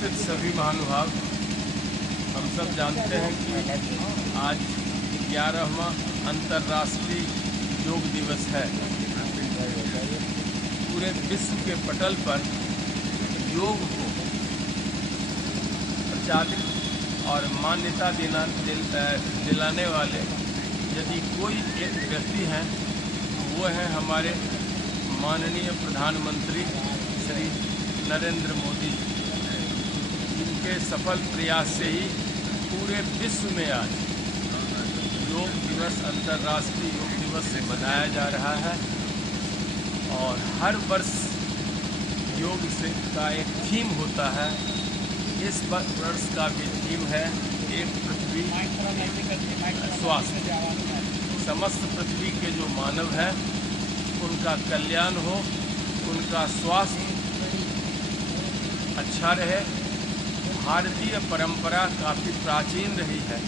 उपस्थित सभी महानुभाव, हम सब जानते हैं कि आज 11वां अंतर्राष्ट्रीय योग दिवस है। पूरे विश्व के पटल पर योग को प्रचारित और मान्यता दिलाने वाले यदि कोई एक व्यक्ति हैं तो वो है हमारे माननीय प्रधानमंत्री श्री नरेंद्र मोदी जी। इनके सफल प्रयास से ही पूरे विश्व में आज योग दिवस, अंतर्राष्ट्रीय योग दिवस मनाया जा रहा है। और हर वर्ष योग से का एक थीम होता है। इस वर्ष का भी थीम है एक पृथ्वी स्वास्थ्य। समस्त पृथ्वी के जो मानव हैं उनका कल्याण हो, उनका स्वास्थ्य अच्छा रहे। भारतीय परंपरा काफ़ी प्राचीन रही है।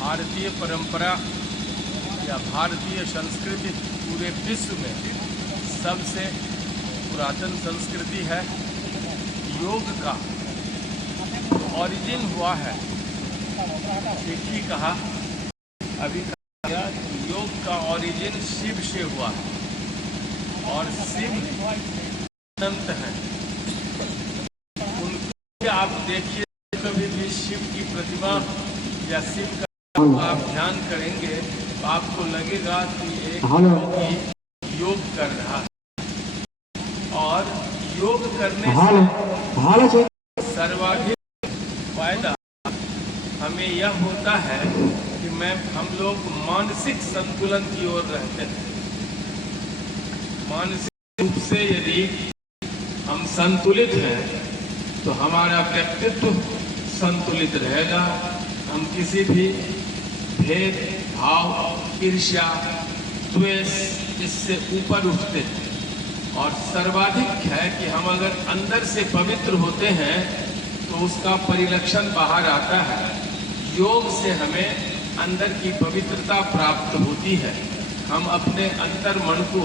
भारतीय परंपरा या भारतीय संस्कृति पूरे विश्व में सबसे पुरातन संस्कृति है। योग का ओरिजिन हुआ है, ठीक ही कहा अभी कहा, योग का ओरिजिन शिव से हुआ है और शिव अनंत हैं। उनके आप देखिए, कभी भी शिव की प्रतिमा या शिव का आप ध्यान करेंगे तो आपको लगेगा कि एक योगी योग कर रहा है। और योग करने से सर्वाधिक फायदा हमें यह होता है कि हम लोग मानसिक संतुलन की ओर रहते हैं। मानसिक रूप से यदि हम संतुलित हैं तो हमारा व्यक्तित्व संतुलित रहेगा। हम किसी भी भेद भाव, ईर्ष्या, द्वेष इससे ऊपर उठते हैं। और सर्वाधिक है कि हम अगर अंदर से पवित्र होते हैं तो उसका परिलक्षण बाहर आता है। योग से हमें अंदर की पवित्रता प्राप्त होती है। हम अपने अंतर मन को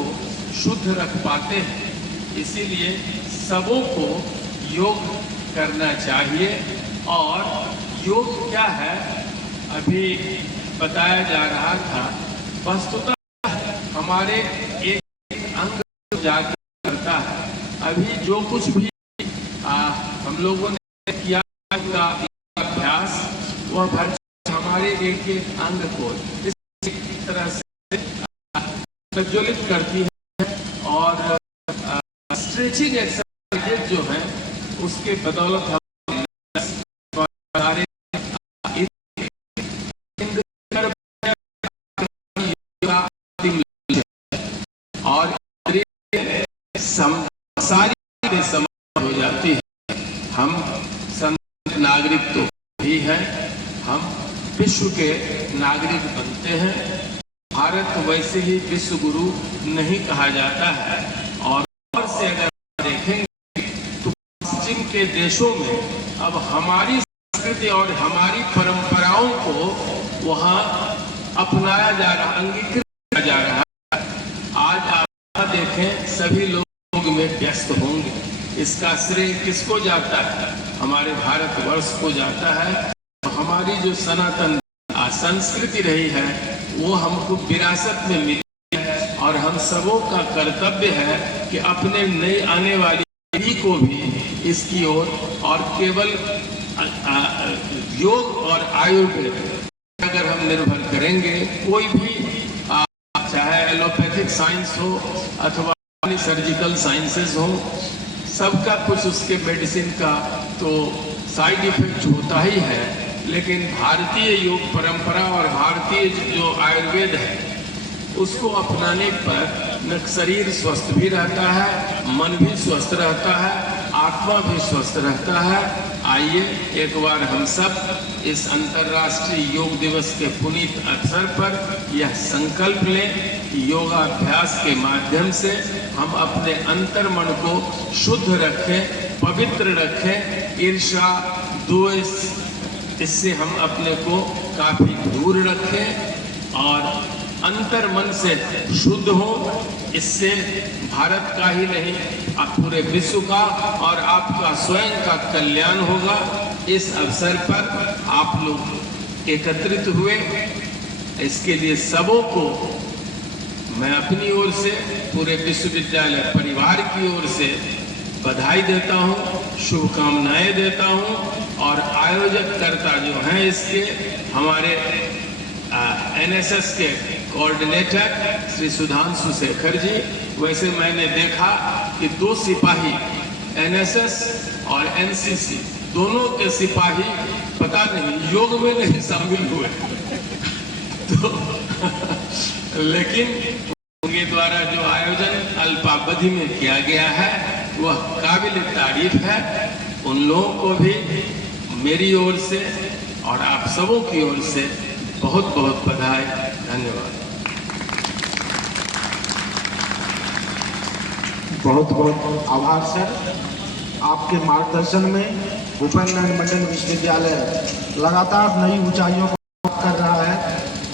शुद्ध रख पाते हैं। इसीलिए सबों को योग करना चाहिए। और योग क्या है अभी बताया जा रहा था। वस्तुतः हमारे एक अंग जागृत करता है। अभी जो कुछ भी हम लोगों ने किया का अभ्यास, वह भर हमारे एक एक अंग को इस तरह से प्रज्वलित करती है। और स्ट्रेचिंग एक्सरसाइज जो है उसके बदौलत हम और सारी समाप्त हो जाती है। हम संत नागरिक तो भी हैं, हम विश्व के नागरिक बनते हैं। भारत वैसे ही विश्व गुरु नहीं कहा जाता है। और से अगर देखेंगे तो पश्चिम के देशों में अब हमारी संस्कृति और हमारी परंपराओं को वहाँ अपनाया जा रहा, अंगीकृत किया जा रहा है। आज आप देखें सभी लोग में व्यस्त होंगे। इसका श्रेय किसको जाता है? हमारे भारतवर्ष को जाता है। हमारी जो सनातन संस्कृति रही है वो हमको विरासत में मिली है। और हम सबों का कर्तव्य है कि अपने नई आने वाली पीढ़ी को भी इसकी ओर और केवल योग और आयुर्वेद अगर हम निर्भर करेंगे, कोई भी चाहे एलोपैथिक साइंस हो अथवा सर्जिकल साइंसेस हो, सबका कुछ उसके मेडिसिन का तो साइड इफेक्ट होता ही है। लेकिन भारतीय योग परंपरा और भारतीय जो आयुर्वेद है उसको अपनाने पर न शरीर स्वस्थ भी रहता है, मन भी स्वस्थ रहता है, आत्मा भी स्वस्थ रहता है। आइए एक बार हम सब इस अंतर्राष्ट्रीय योग दिवस के पुनीत अवसर पर यह संकल्प लें कि योगाभ्यास के माध्यम से हम अपने अंतर मन को शुद्ध रखें, पवित्र रखें। ईर्ष्या, द्वेष, इससे हम अपने को काफी दूर रखें। और अंतर मन से शुद्ध हो। इससे भारत का ही नहीं अब पूरे विश्व का और आपका स्वयं का कल्याण होगा। इस अवसर पर आप लोग एकत्रित हुए, इसके लिए सबों को मैं अपनी ओर से, पूरे विश्वविद्यालय परिवार की ओर से बधाई देता हूं, शुभकामनाएं देता हूं। और आयोजक कर्ता जो हैं इसके, हमारे एनएसएस के कोऑर्डिनेटर श्री सुधांशु शेखर जी। वैसे मैंने देखा कि 2 सिपाही एनएसएस और एनसीसी दोनों के सिपाही पता नहीं योग में नहीं शामिल हुए तो लेकिन उनके द्वारा जो आयोजन अल्पावधि में किया गया है वह काबिल तारीफ है। उन लोगों को भी मेरी ओर से और आप सबों की ओर से बहुत बहुत बधाई, धन्यवाद। बहुत बहुत आभार सर। आपके मार्गदर्शन में भूपेंद्र नंद मंडल विश्वविद्यालय लगातार नई ऊंचाइयों को प्राप्त कर रहा है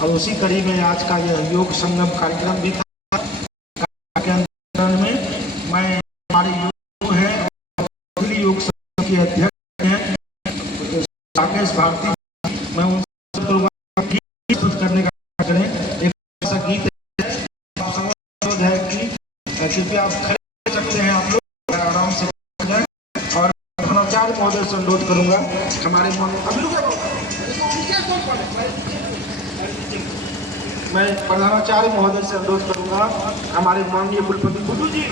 और उसी कड़ी में आज का यह योग संगम कार्यक्रम भी था। के अंदर में मैं हमारे योग हैं और योग संगम के अध्यक्ष हैं राकेश भारती, मैं उनसे प्रस्तुत करने का करें। एक ऐसा गीत है कि कृपया आप खड़े सकते हैं, आप लोग आराम से और प्रधानाचार्य महोदय से अनुरोध करूंगा हमारे मैं प्रधानाचार्य महोदय से अनुरोध करूंगा हमारे माननीय कुलपति गुड्डू जी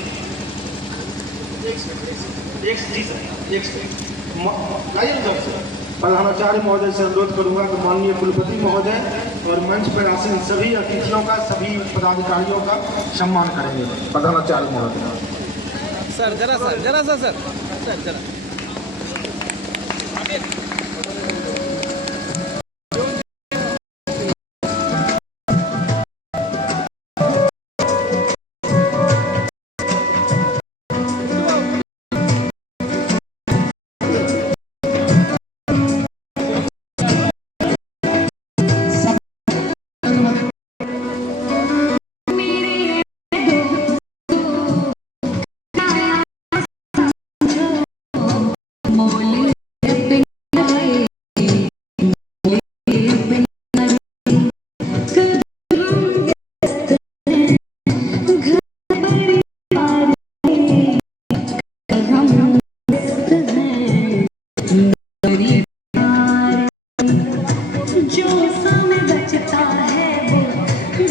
प्रधानाचार्य महोदय से अनुरोध करूंगा कि माननीय कुलपति महोदय और मंच पर आसीन सभी अतिथियों का, सभी पदाधिकारियों का सम्मान करेंगे। प्रधानाचार्य महोदय सर जरा सा जो समय बचता है वो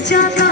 ज्यादा